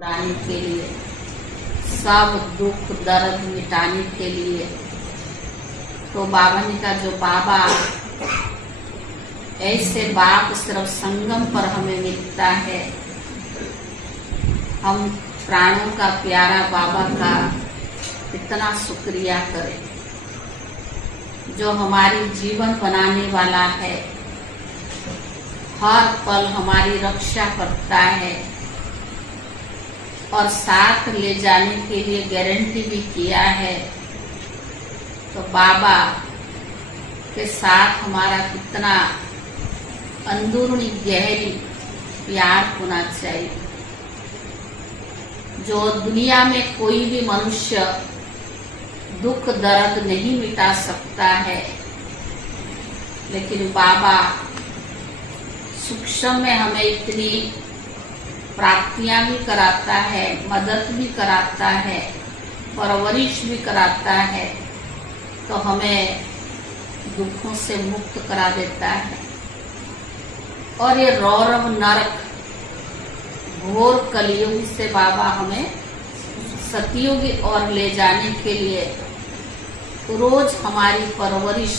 छुड़ाने के लिए, सब दुख दर्द मिटाने के लिए। तो बाबा ने कहा जो बाबा, ऐसे बाप सिर्फ संगम पर हमें मिलता है। हम प्राणों का प्यारा बाबा का कितना शुक्रिया करें, जो हमारी जीवन बनाने वाला है, हर पल हमारी रक्षा करता है और साथ ले जाने के लिए गारंटी भी किया है। तो बाबा के साथ हमारा कितना अंदरूनी गहरी प्यार होना चाहिए। जो दुनिया में कोई भी मनुष्य दुख दर्द नहीं मिटा सकता है, लेकिन बाबा सूक्ष्म में हमें इतनी प्राप्तियां भी कराता है, मदद भी कराता है, परवरिश भी कराता है, तो हमें दुखों से मुक्त करा देता है। और ये रौरव नरक घोर कलयुग से बाबा हमें सतयुग और ले जाने के लिए रोज हमारी परवरिश,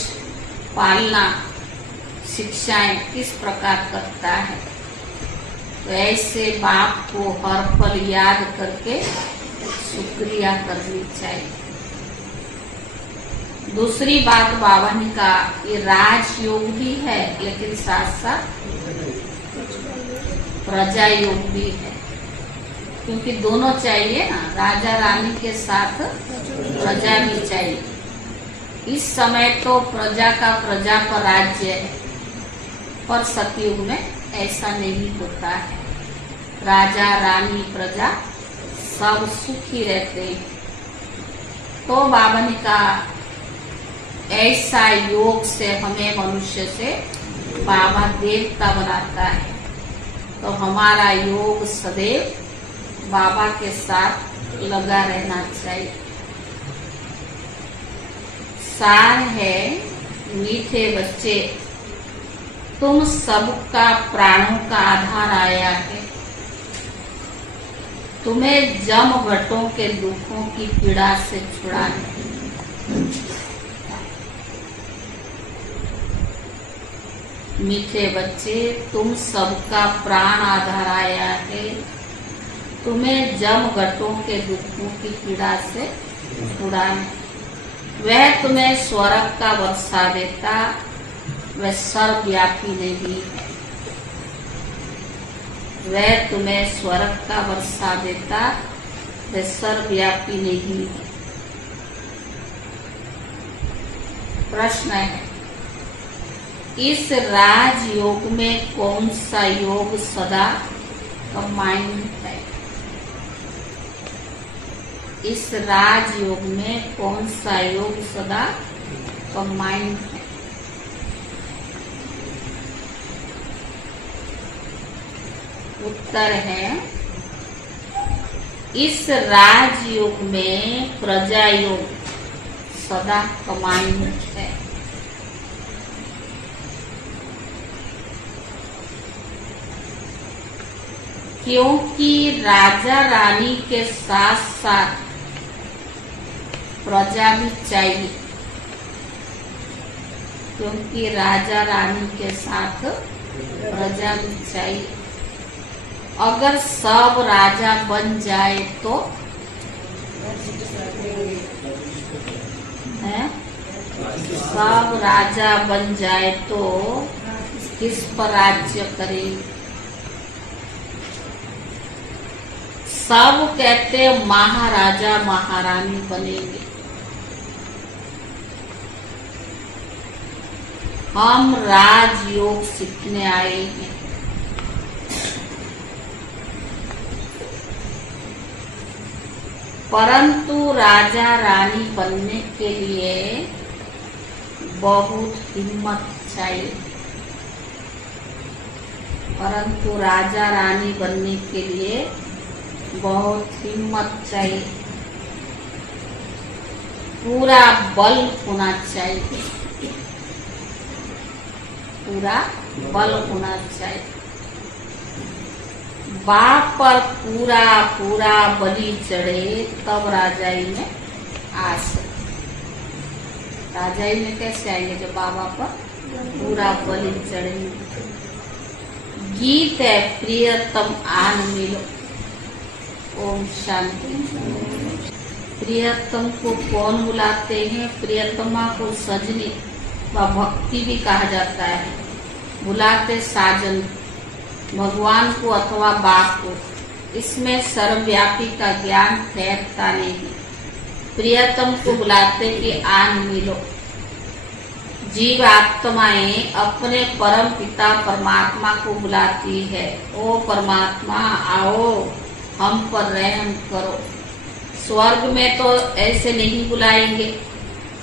पालना, शिक्षाएं किस प्रकार करता है। तो ऐसे बाप को हर पल याद करके शुक्रिया करनी चाहिए। दूसरी बात बाबा ने कहा, ये राजयोग भी है लेकिन साथ साथ प्रजा योग भी है, क्योंकि दोनों चाहिए ना, राजा रानी के साथ प्रजा भी चाहिए। इस समय तो प्रजा का प्रजा पर राज्य है, पर सतयुग में ऐसा नहीं होता है। राजा रानी प्रजा सब सुखी रहते हैं। तो बाबा ने कहा ऐसा योग से हमें मनुष्य से बाबा देवता बनाता है। तो हमारा योग सदैव बाबा के साथ लगा रहना चाहिए। सार है मीठे बच्चे, तुम सबका प्राणों का आधार आया है। तुम्हें जम घटों के दुखों की पीड़ा से छुड़ाने। मीठे बच्चे, तुम सबका प्राण आधार आया है। तुम्हें जम घटों के दुखों की पीड़ा से छुड़ाने। वह तुम्हें स्वर्ग का वर्षा देता, वह सर्वव्यापी नहीं है। वह तुम्हें स्वर्ग का वर्षा देता, वह सर्वव्यापी नहीं है। प्रश्न है, इस राजयोग में कौन सा योग सदा कंबाइंड है? इस राजयोग में कौन सा योग सदा कंबाइंड है? उत्तर है, इस राजयोग में प्रजा योग सदा कंबाइंड है। क्योंकि राजा रानी के साथ साथ प्रजा भी चाहिए। क्योंकि राजा रानी के साथ प्रजा भी चाहिए। अगर सब राजा बन जाए तो है, सब राजा बन जाए तो किस पर राज्य करेंगे? सब कहते महाराजा महारानी बनेंगे। हम राजयोग सीखने आए हैं। परंतु राजा रानी बनने के लिए बहुत हिम्मत चाहिए। परंतु राजा रानी बनने के लिए बहुत हिम्मत चाहिए, पूरा बल होना चाहिए, पूरा बल होना चाहिए। बाप पर पूरा पूरा बलि चढ़े तब राजाई में आ सके। राजाई में कैसे आएंगे जब बाबा पर पूरा बलि चढ़ेंगे। गीत है प्रियतम आन मिलो। ओम शांति। प्रियतम को कौन बुलाते हैं? प्रियतमा को सजनी व भक्ति भी कहा जाता है। बुलाते साजन भगवान को अथवा बाप को। इसमें सर्वव्यापी का ज्ञान ठहरता नहीं। प्रियतम को बुलाते कि आन मिलो। जीव आत्माएं अपने परम पिता परमात्मा को बुलाती है, ओ परमात्मा आओ हम पर रहम करो। स्वर्ग में तो ऐसे नहीं बुलाएंगे,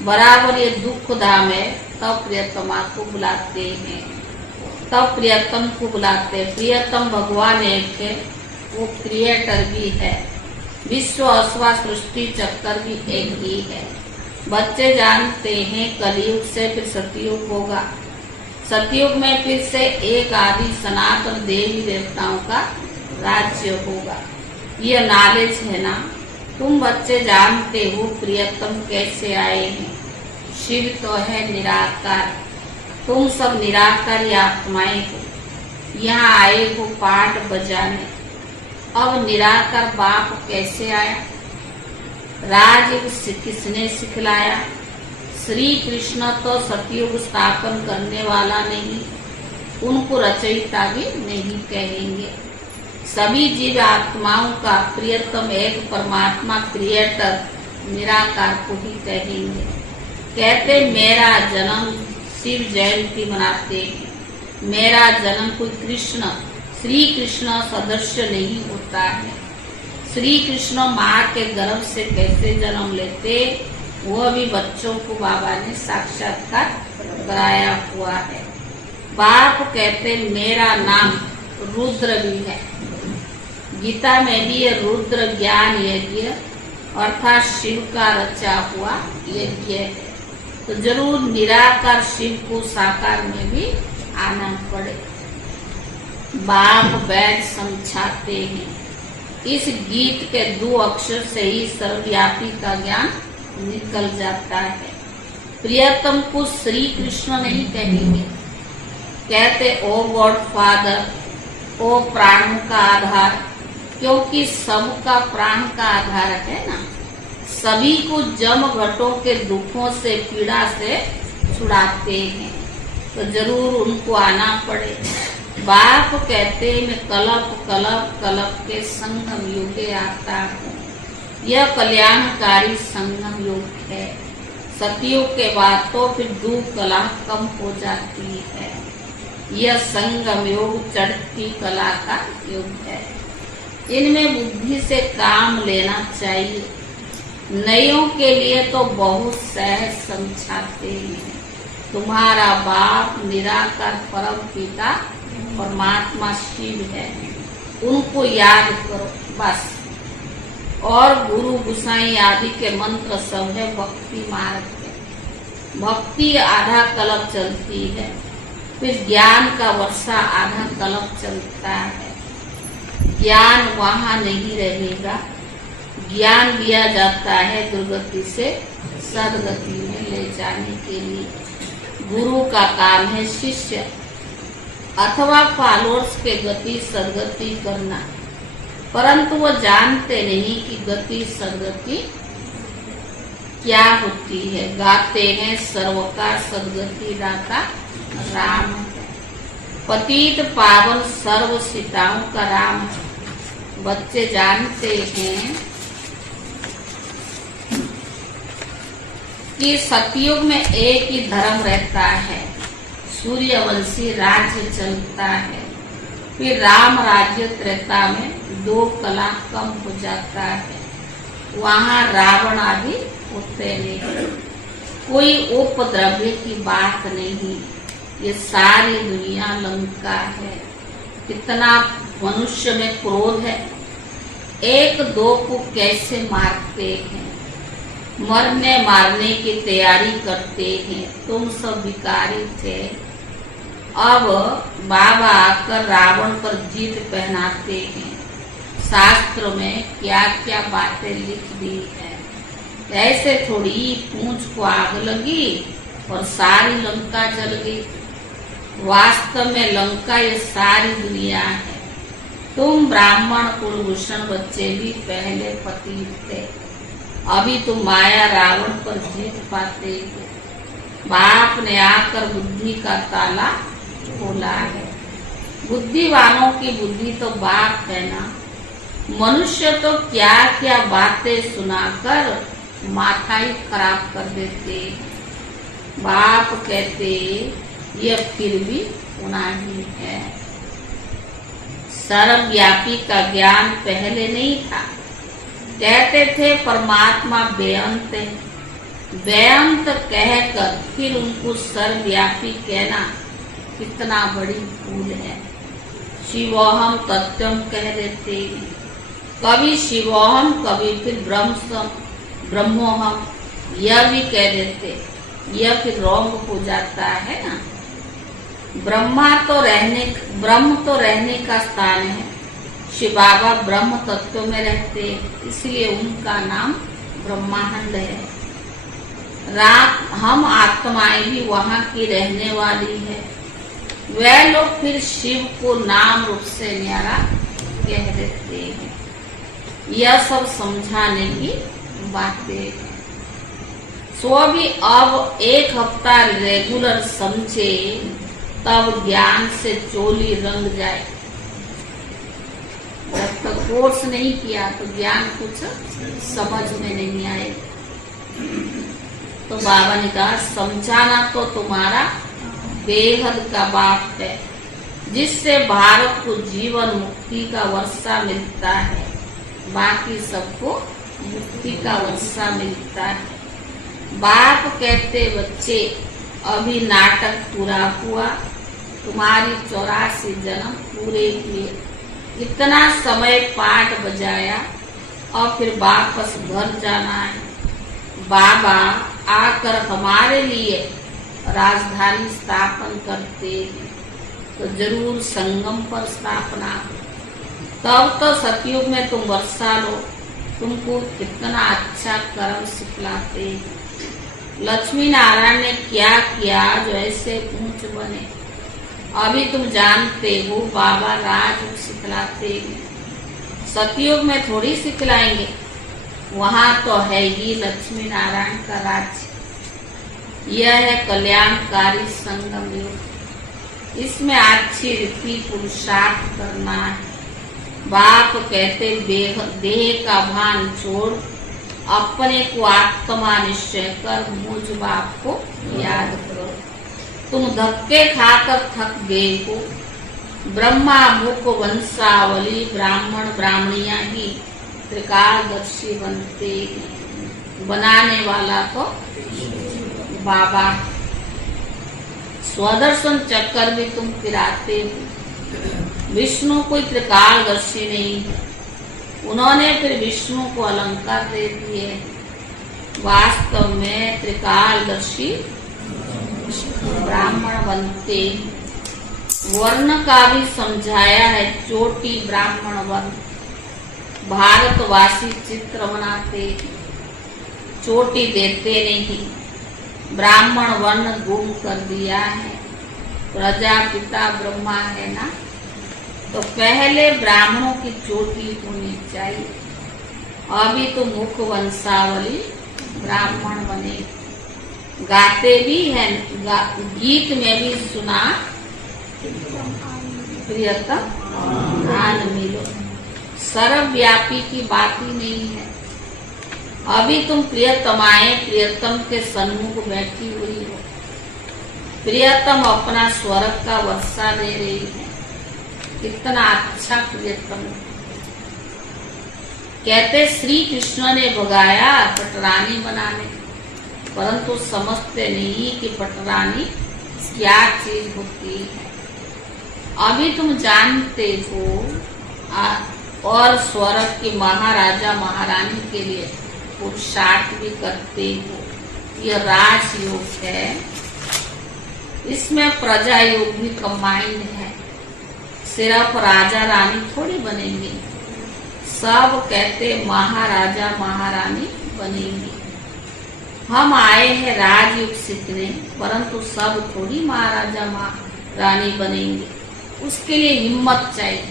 बराबर ये दुख धाम है, तब प्रियतमा को बुलाते हैं, तब प्रियतम को बुलाते हैं। प्रियतम भगवान एक है, वो क्रिएटर भी है। विश्व अथवा सृष्टि चक्कर भी एक ही है। बच्चे जानते हैं कलयुग से फिर सतयुग होगा। सतयुग में फिर से एक आदि सनातन देवी देवताओं का राज्य होगा। ये नॉलेज है ना। तुम बच्चे जानते हो प्रियतम कैसे आए हैं। शिव तो है निराकार, तुम सब निराकारी आत्माएं हो। यहाँ आए हो पाठ बजाने। अब निराकार बाप कैसे आया? राजयोग किसने सिखलाया? श्री कृष्ण तो सतयुग स्थापन करने वाला नहीं, उनको रचयिता भी नहीं कहेंगे। सभी जीव आत्माओं का प्रियतम एक परमात्मा क्रिएटर निराकार को ही कहेंगे। कहते मेरा जन्म शिव जयंती मनाते हैं। मेरा जन्म कोई कृष्ण श्री कृष्ण सदस्य नहीं होता है। श्री कृष्ण माँ के गर्भ से कैसे जन्म लेते, वह भी बच्चों को बाबा ने साक्षात्कार कराया हुआ है। बाप कहते मेरा नाम रुद्र भी है। गीता में भी ये रुद्र ज्ञान यज्ञ अर्थात शिव का रचा हुआ यज्ञ है। तो जरूर निराकार शिव को साकार में भी आना पड़े। बाप वैद समझाते हैं। इस गीत के 2 अक्षर से ही सर्वव्यापी का ज्ञान निकल जाता है। प्रियतम को श्री कृष्ण नहीं कहेंगे, कहते ओ गॉड फादर, ओ प्राणों का आधार, क्योंकि सबका प्राण का आधार है ना। सभी को जम घटों के दुखों से पीड़ा से छुड़ाते हैं, तो जरूर उनको आना पड़े। बाप कहते मैं कलप कलप कलप के संगम युगे आता हूँ। यह कल्याणकारी संगम युग है। सतयुग के बाद तो फिर दुख कला कम हो जाती है। यह संगम युग चढ़ती कला का युग है। इनमें बुद्धि से काम लेना चाहिए। नयों के लिए तो बहुत सहज समझाते हैं। तुम्हारा बाप निराकार परम पिता परमात्मा शिव है, उनको याद करो बस। और गुरु गुसाई आदि के मंत्र सब है भक्ति मार्ग है। भक्ति आधा कल्प चलती है, फिर ज्ञान का वर्षा आधा कल्प चलता है। ज्ञान वहाँ नहीं रहेगा। ज्ञान दिया जाता है दुर्गति से सदगति में ले जाने के लिए। गुरु का काम है शिष्य अथवा फॉलोअर्स के गति सदगति करना, परंतु वो जानते नहीं कि गति सदगति क्या होती है। गाते हैं सर्व का सदगति दाता राम है। पतित पावन सर्व सीताओं का राम है। बच्चे जानते हैं कि सतयुग में एक ही धर्म रहता है, सूर्यवंशी राज्य चलता है। फिर राम राज्य त्रेता में 2 कला कम हो जाता है। वहाँ रावण आदि होते नहीं, कोई उपद्रव्य की बात नहीं। ये सारी दुनिया लंका है। कितना मनुष्य में क्रोध है, 1-2 को कैसे मारते हैं, मरने मारने की तैयारी करते हैं। तुम सब विकारी थे, अब बाबा आकर रावण पर जीत पहनाते हैं। शास्त्र में क्या क्या बातें लिख दी है। ऐसे थोड़ी पूंछ को आग लगी और सारी लंका जल गई। वास्तव में लंका ये सारी दुनिया है। तुम ब्राह्मण कुलभूषण बच्चे भी पहले पति थे। अभी तुम माया रावण पर जीत पाते हो। बाप ने आकर बुद्धि का ताला खोला है। बुद्धिवानों की बुद्धि तो बाप है ना। मनुष्य तो क्या क्या बातें सुनाकर माथा ही खराब कर देते। बाप कहते यह फिर भी उन्हीं है। सर्वव्यापी का ज्ञान पहले नहीं था। कहते थे परमात्मा बेअंत है। बेअंत कहकर फिर उनको सर्वव्यापी कहना कितना बड़ी भूल है। शिवोहम तत्वम कह देते, कभी शिवोहम कभी फिर ब्रह्मोहम यह भी कह देते। यह फिर रॉन्ग हो जाता है ना। ब्रह्म तो रहने का स्थान है। शिव बाबा ब्रह्म तत्व में रहते, इसलिए उनका नाम ब्रह्मांड है। हम आत्माएं भी वहाँ की रहने वाली है। वह लोग फिर शिव को नाम रूप से न्यारा कह देते हैं। यह सब समझाने की बातें हैं। सो भी अब एक हफ्ता रेगुलर समझे तब ज्ञान से चोली रंग जाए। जब तक कोर्स नहीं किया तो ज्ञान कुछ समझ में नहीं आए। तो बाबा ने कहा समझाना तो तुम्हारा बेहद का बाप है, जिससे भारत को जीवन मुक्ति का वर्षा मिलता है। बाकी सबको मुक्ति का वर्षा मिलता है। बाप कहते बच्चे अभी नाटक पूरा हुआ, तुम्हारी 84 जन्म पूरे हुए। इतना समय पाठ बजाया और फिर वापस घर जाना है। बाबा आकर हमारे लिए राजधानी स्थापन करते हैं, तो जरूर संगम पर स्थापना। तब तो सतयुग में तुम वर्षा लो, तुमको कितना अच्छा कर्म सिखलाते हैं। लक्ष्मी नारायण ने क्या किया जो ऐसे ऊंच बने। अभी तुम जानते हो बाबा राज सिखलाते हैं। सतयुग में थोड़ी सिखलाएंगे, वहाँ तो है ही लक्ष्मी नारायण का राज्य। यह है कल्याणकारी संगम युग। इसमें अच्छी रीति पुरुषार्थ करना है। बाप कहते देह का भान छोड़ अपने को आत्मा निश्चय कर मुझ बाप को याद करो। तुम धक्के खाकर थक गए हो। ब्रह्मा मुख वंशावली ब्राह्मण ब्राह्मणियां ही त्रिकालदर्शी बनते हैं। बनाने वाला तो बाबा। स्वदर्शन चक्कर भी तुम फिराते हो। विष्णु कोई त्रिकालदर्शी नहीं है। उन्होंने फिर विष्णु को अलंकार दे दिए। वास्तव में त्रिकालदर्शी ब्राह्मण बनते। वर्ण का भी समझाया है, चोटी ब्राह्मण वर्ण। भारतवासी चित्र बनाते, चोटी देते नहीं। ब्राह्मण वर्ण गुम कर दिया है। प्रजापिता ब्रह्मा है ना, तो पहले ब्राह्मणों की चोटी होनी चाहिए। अभी तो मुख वंशावली ब्राह्मण बने। गाते भी हैं, गीत में भी सुना प्रियतम आन मिलो। सर्वव्यापी की बात ही नहीं है। अभी तुम प्रियतमाएं प्रियतम के सन्मुख बैठी हुई हो। प्रियतम अपना स्वर्ग का वर्षा दे रही है। कितना अच्छा प्रियतम। कहते श्री कृष्ण ने भगाया पटरानी बनाने, परंतु समझते नहीं कि पटरानी क्या चीज होती है। अभी तुम जानते हो और स्वर्ग के महाराजा महारानी के लिए पुरुषार्थ भी करते हो। यह राजयोग है। इसमें प्रजा योग भी कंबाइंड है। सिर्फ राजा रानी थोड़ी बनेंगे, सब कहते महाराजा महारानी बनेंगे। हम आए हैं राजयोग सीखने, परंतु सब थोड़ी महाराजा महारानी बनेंगे। उसके लिए हिम्मत चाहिए।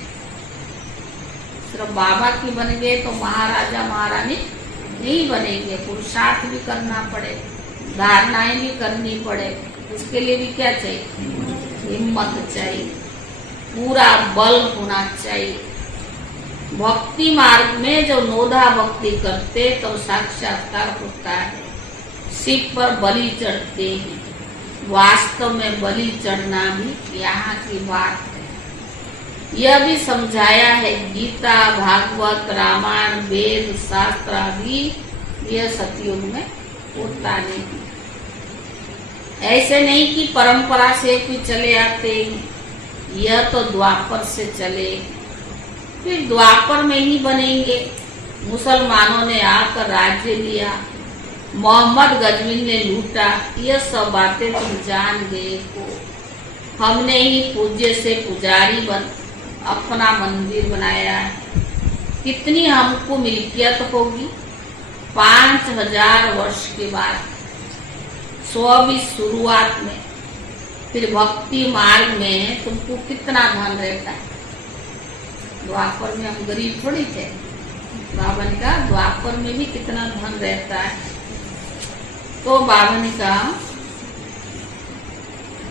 सिर्फ बाबा की बन गए तो महाराजा महारानी नहीं बनेंगे। पुरुषार्थ भी करना पड़े, धारणाएं भी करनी पड़े। उसके लिए भी क्या चाहिए? हिम्मत चाहिए, पूरा बल होना चाहिए। भक्ति मार्ग में जो नोधा भक्ति करते तो साक्षात्कार होता है। शिव पर बलि चढ़ते हैं। वास्तव में बलि चढ़ना भी यहाँ की बात है। यह भी समझाया है गीता, भागवत, रामायण, वेद, शास्त्र आदि यह सतयुग में होता नहीं। ऐसे नहीं कि परंपरा से कोई चले आते हैं, यह तो द्वापर से चले, फिर द्वापर में ही बनेंगे। मुसलमानों ने आकर राज्य लिया, मोहम्मद गजनी ने लूटा, यह सब बातें तुम जान गए हो। हमने ही पूज्य से पुजारी बन अपना मंदिर बनाया है। कितनी हमको मिल्कियत होगी? 5000 वर्ष के बाद, 100 शुरुआत में, फिर भक्ति मार्ग में तुमको कितना धन रहता है। द्वापर में हम गरीब थोड़ी थे। बाबा ने कहा द्वापर में भी कितना धन रहता है। तो बाबा ने कहा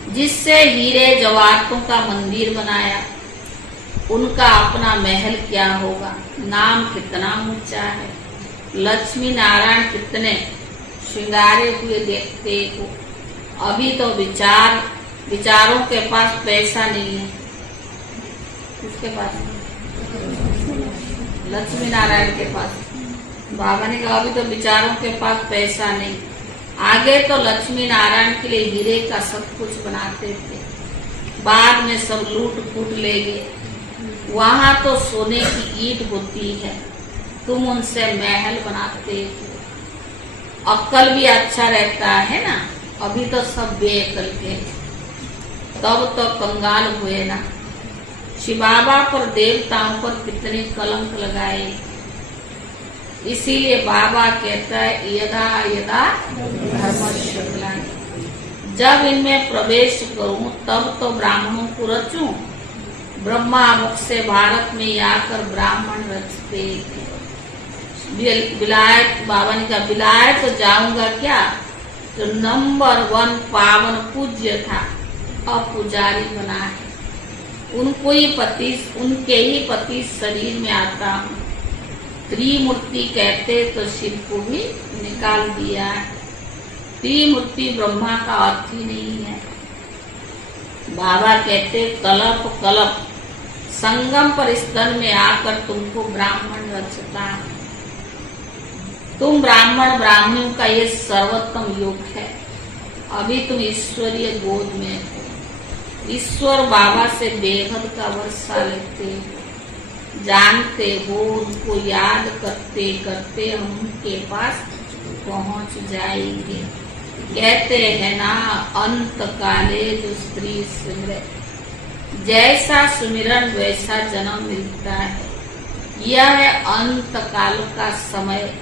जिससे हीरे जवाहरातों का मंदिर बनाया, उनका अपना महल क्या होगा। नाम कितना ऊंचा है, लक्ष्मी नारायण कितने श्रृंगारे हुए देखते हो। अभी तो विचारों के पास पैसा नहीं है। किसके पास? लक्ष्मी नारायण के पास। बाबा ने कहा अभी तो विचारों के पास पैसा नहीं, आगे तो लक्ष्मी नारायण के लिए हीरे का सब कुछ बनाते थे, बाद में सब लूट फूट ले गए। वहाँ तो सोने की ईंट होती है, तुम उनसे महल बनाते हो। अक्ल भी अच्छा रहता है ना। अभी तो सब बेअक्ल के, तब तो कंगाल हुए ना। शिव बाबा पर, देवताओं पर कितने कलंक लगाए। इसीलिए बाबा कहता है यदा यदा धर्मस्य ग्लानि, जब इनमें प्रवेश करूं तब तो ब्राह्मणों को रचूं। ब्रह्मा मुख से भारत में आकर ब्राह्मण रचते थे। विलायत, बाबा ने कहा विलायत तो जाऊंगा क्या, जो नंबर 1 पावन पूज्य था, अब पुजारी बना है। उनके ही पति शरीर में आता हूँ। त्रिमूर्ति कहते तो शिव को भी निकाल दिया है। त्रिमूर्ति ब्रह्मा का अर्थ ही नहीं है। बाबा कहते कलप कलप संगम पर स्तन में आकर तुमको ब्राह्मण रचता है। तुम ब्राह्मण ब्राह्मणों का ये सर्वोत्तम योग है। अभी तुम ईश्वरीय गोद में हो। ईश्वर बाबा से बेहद का वर्षा लेते हो, जानते हो। उनको याद करते करते हम उनके पास पहुंच जाएंगे। कहते हैं ना अंत काले जो स्त्री सिमरे, जैसा सुमिरन वैसा जन्म मिलता है। यह है अंत काल का समय।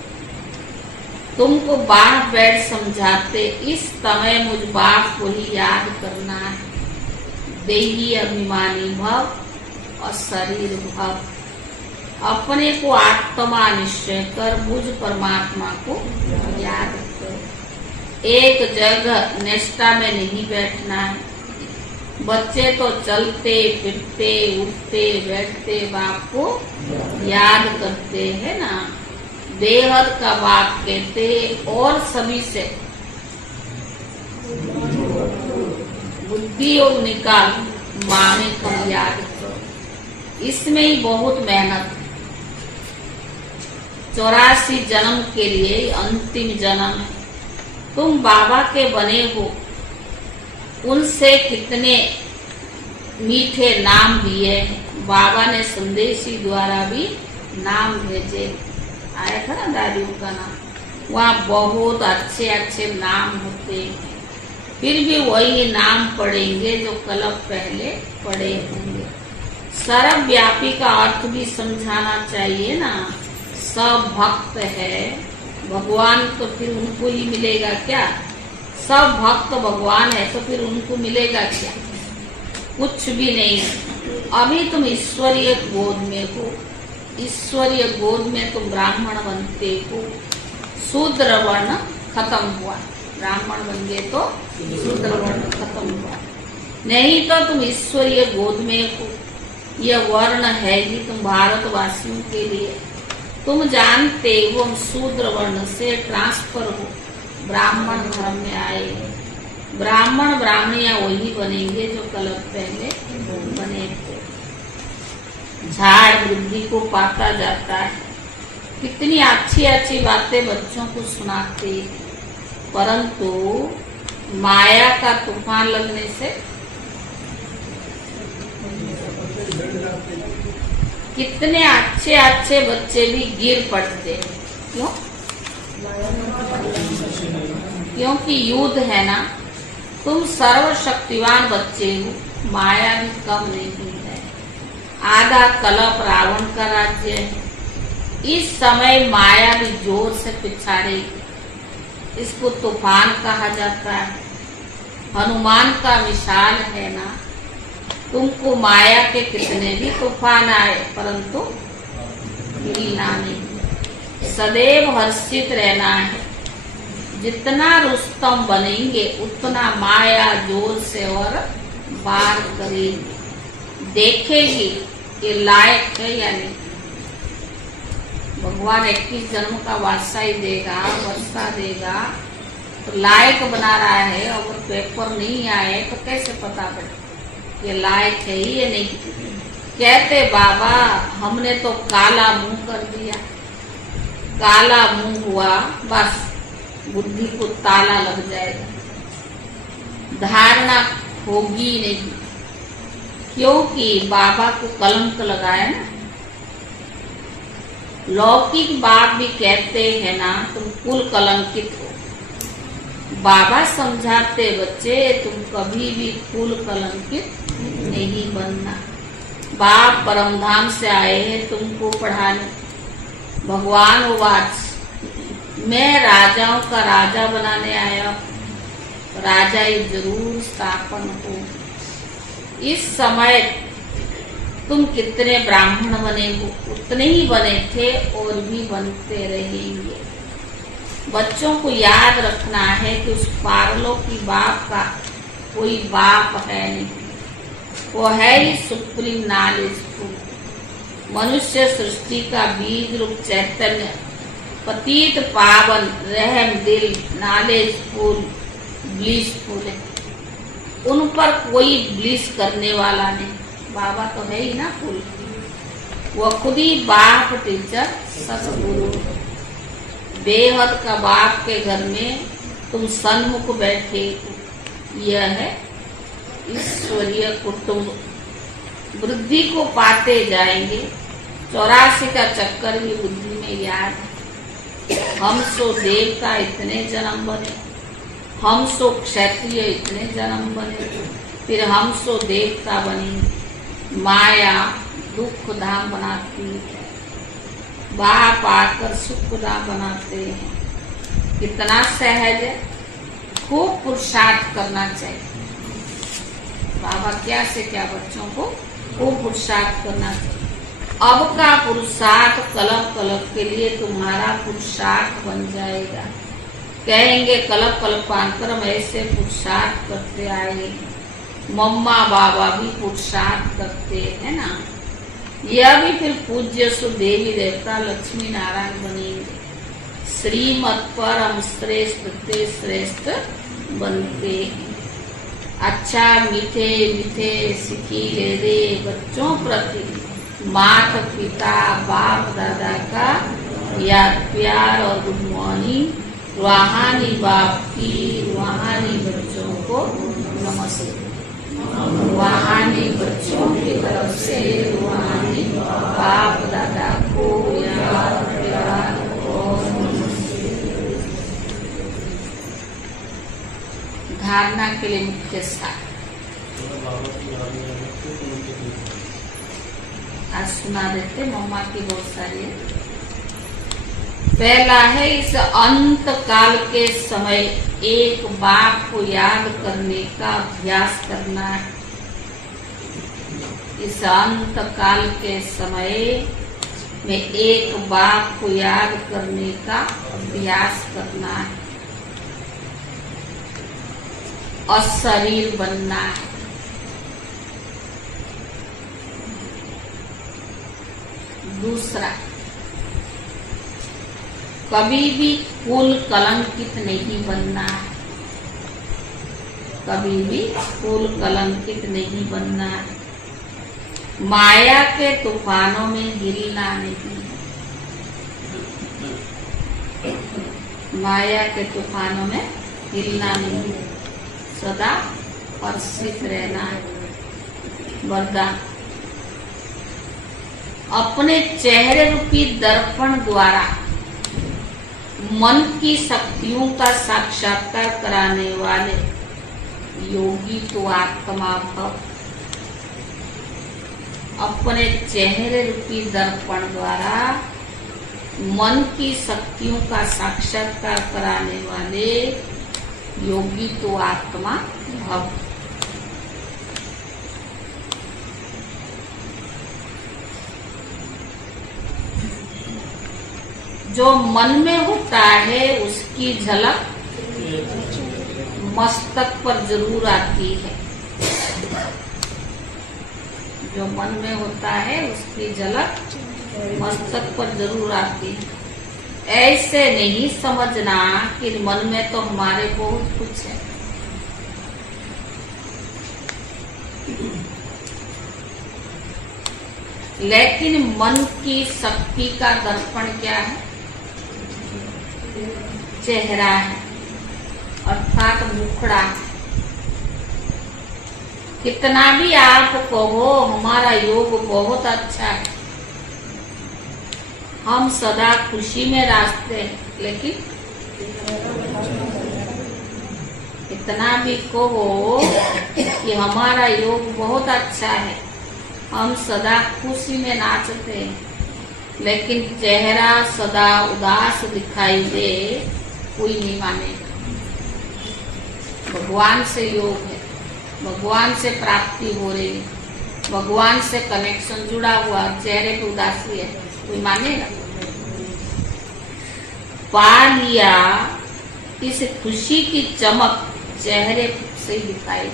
तुमको बाप बैठ समझाते, इस समय मुझ बाप को ही याद करना है। देही अभिमानी भव और शरीर भव। अपने को आत्मा निश्चय कर मुझ परमात्मा को याद करो। एक जगह निष्ठा में नहीं बैठना है। बच्चे तो चलते फिरते उठते बैठते बाप को याद करते हैं ना। बेहद का बाप कहते और सभी से बुद्धि और निकाल माने कम याद करो। इसमें ही बहुत मेहनत है। 84 जन्म के लिए अंतिम जन्म है। तुम बाबा के बने हो, उनसे कितने मीठे नाम दिए हैं। बाबा ने संदेशी द्वारा भी नाम भेजे। आया था ना दादियों का नाम, वहाँ बहुत अच्छे अच्छे नाम होते हैं। फिर भी वही नाम पढ़ेंगे जो कल पहले पढ़े होंगे। सर्वव्यापी का अर्थ भी समझाना चाहिए ना। सब भक्त है, भगवान तो फिर उनको ही मिलेगा क्या? सब भक्त भगवान है तो फिर उनको मिलेगा क्या? कुछ भी नहीं। अभी तुम ईश्वरीय गोद में हो, ईश्वरीय गोद में तुम ब्राह्मण बनते हो। शूद्र वर्ण खत्म हुआ, ब्राह्मण बन गए तो शूद्र वर्ण खत्म हुआ। नहीं तो तुम ईश्वरीय गोद में हो। यह वर्ण है ही तुम भारतवासियों के लिए। तुम जानते हो हम शूद्र वर्ण से ट्रांसफर हो ब्राह्मण धर्म में आए। ब्राह्मण ब्राह्मणियां वही बनेंगे जो कल पहले बने थे। झाड़ वृद्धि को पाता जाता है। कितनी अच्छी अच्छी बातें बच्चों को सुनाते, परंतु माया का तूफान लगने से कितने अच्छे अच्छे बच्चे भी गिर पड़ते। क्यों? क्योंकि युद्ध है ना। तुम सर्वशक्तिवान बच्चे हो, माया भी कम नहीं है। आधा कलप रावण का राज्य है। इस समय माया भी जोर से पिछाड़ेगी। इसको तूफान कहा जाता है। हनुमान का मिसाल है ना। तुमको माया के कितने भी तूफान आए परंतु हिलना नहीं, सदैव हर्षित रहना है। जितना रुस्तम बनेंगे उतना माया जोर से और वार करेगी। देखेगी कि लायक है या नहीं। भगवान 21 जन्म का वर्षा ही देगा, वर्षा देगा तो लायक बना रहा है। अगर पेपर नहीं आए तो कैसे पता पड़े ये लायक है ही या नहीं? कहते बाबा हमने तो काला मुंह कर दिया। काला मुंह हुआ बस बुद्धि को ताला लग जाएगा, धारणा होगी नहीं। क्योंकि बाबा को कलंक लगाया ना। लौकिक बाप भी कहते हैं ना तुम कुल कलंकित हो। बाबा समझाते बच्चे तुम कभी भी कुल कलंकित नहीं बनना। बाप परमधाम से आए हैं तुमको पढ़ाने। भगवान वाच मैं राजाओं का राजा बनाने आया। राजा ही जरूर स्थापन हो। इस समय तुम कितने ब्राह्मण बने हो? उतने ही बने थे और भी बनते रहेंगे। बच्चों को याद रखना है कि उस पागलों की बाप का कोई बाप है नहीं। वो है ही सुप्रीम नॉलेज। मनुष्य सृष्टि का बीज रूप चैतन्य, पतित पावन, रहम दिल, नॉलेजफुल, ब्लिसफुल है। उन पर कोई ब्लिस करने वाला नहीं। बाबा तो है ही ना फुल। वो खुद ही बाप, टीचर, सतगुरु। बेहद का बाप के घर में तुम सन्मुख बैठे। यह है ईश्वरीय कुटुंब। वृद्धि को पाते जाएंगे। 84 का चक्कर भी बुद्धि में याद है। हम सो देवता इतने जन्म बने, हम सो क्षत्रिय इतने जन्म बने, फिर हम सो देवता बने। माया दुख धाम बनाती है, बाप आकर सुख धाम बनाते हैं। कितना सहज है। खूब पुरुषार्थ करना चाहिए। बाबा क्या से क्या बच्चों को खूब पुरुषार्थ करना चाहिए। अब का पुरुषार्थ कलप कलप के लिए तुम्हारा पुरुषार्थ बन जाएगा। कहेंगे कलप कल्पांतरम ऐसे पुरुषार्थ करते आए। मम्मा बाबा भी पुरुषार्थ करते है ना। यह भी फिर पूज्य सुदेवी देवता लक्ष्मी नारायण बनेंगे। श्रीमत पर हम श्रेष्ठ ते श्रेष्ठ बनते हैं। अच्छा मीठे मीठे सिखिए दे बच्चों प्रति माता पिता बाप दादा का याद प्यार और गुड मॉर्निंग। रूहानी बाप की रूहानी बच्चों को नमस्ते। रूहानी बच्चों की तरफ से रूहानी बाप दादा को याद प्यार और धारणा के लिए मुख्य स्थान। आज सुना देते, मम्मा की बहुत सारी है। पहला है, इस अंत काल के समय एक बात को याद करने का अभ्यास करना है। इस अंत काल के समय में एक बात को याद करने का अभ्यास करना है और शरीर बनना है। दूसरा, कभी भी कुल कलंकित नहीं बनना है। कभी भी कुल कलंकित नहीं बनना है। माया के तूफानों में हिलना नहीं। माया के तूफानों में हिलना नहीं, सदा हर्षित रहना है। वरदान, अपने चेहरे रूपी दर्पण द्वारा मन की शक्तियों का साक्षात्कार कराने वाले योगी तो आत्मा भव। अपने चेहरे रूपी दर्पण द्वारा मन की शक्तियों का साक्षात्कार कराने वाले योगी तो आत्मा भव। जो मन में होता है उसकी झलक मस्तक पर जरूर आती है। जो मन में होता है उसकी झलक मस्तक पर जरूर आती है। ऐसे नहीं समझना कि मन में तो हमारे बहुत कुछ है। लेकिन मन की शक्ति का दर्पण क्या है? चेहरा है, अर्थात मुखड़ा। कितना भी आप कहो हमारा योग बहुत अच्छा है, हम सदा खुशी में रास्ते हैं, लेकिन इतना भी कहो कि हमारा योग बहुत अच्छा है, हम सदा खुशी में नाचते हैं, लेकिन चेहरा सदा उदास दिखाई दे, कोई नहीं मानेगा। भगवान से योग है, भगवान से प्राप्ति हो रही है, भगवान से कनेक्शन जुड़ा हुआ, चेहरे पे उदासी है, कोई मानेगा? पा लिया, इस खुशी की चमक चेहरे से दिखाई।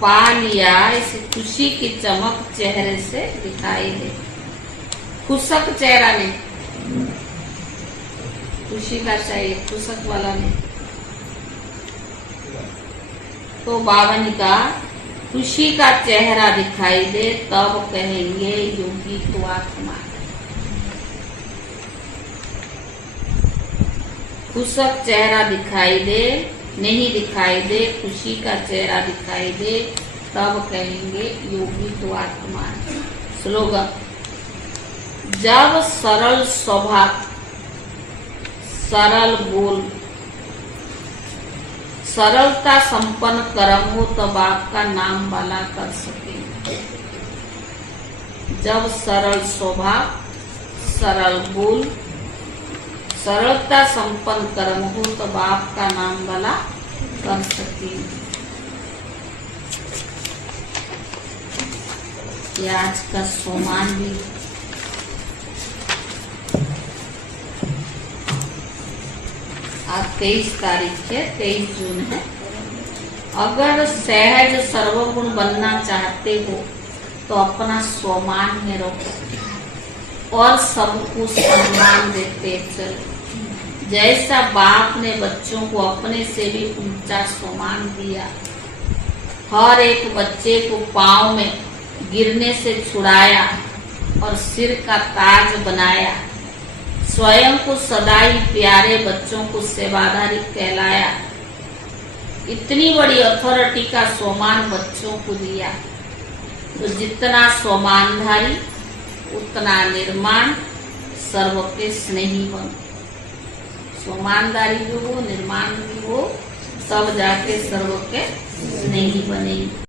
पा लिया, इस खुशी की चमक चेहरे से दिखाई दे। खुशक चेहरा नहीं, खुशी का चाहिए, खुशक वाला नहीं। तो बावन का खुशी का चेहरा दिखाई दे, तब कहेंगे योगी तो आत्मा। खुशक चेहरा दिखाई दे, नहीं दिखाई दे, खुशी का चेहरा दिखाई दे, तब कहेंगे योगी तो आत्मा है। स्लोगन, जब सरल स्वभाव, सरल बोल, सरलता संपन्न कर्म हो तब आपका नाम वाला कर सके। जब सरल स्वभाव, सरल बोल, सरलता संपन्न कर्म हो तब आपका नाम वाला कर सके। ये आज का सोमान भी आज 23 तारीख है, 23 जून है। अगर सहज सर्वगुण बनना चाहते हो तो अपना स्वमान में रखो और सबको सम्मान देते चलो। जैसा बाप ने बच्चों को अपने से भी ऊंचा सम्मान दिया, हर एक बच्चे को पांव में गिरने से छुड़ाया और सिर का ताज बनाया, स्वयं को सदा ही प्यारे बच्चों को सेवाधारी कहलाया, इतनी बड़ी अथॉरिटी का स्वमान बच्चों को दिया, तो जितना स्वमानधारी उतना निर्माण सर्व के स्नेही बन। स्वमानदारी भी हो, निर्माण भी हो, सब जाके सर्व के नहीं बनेगी।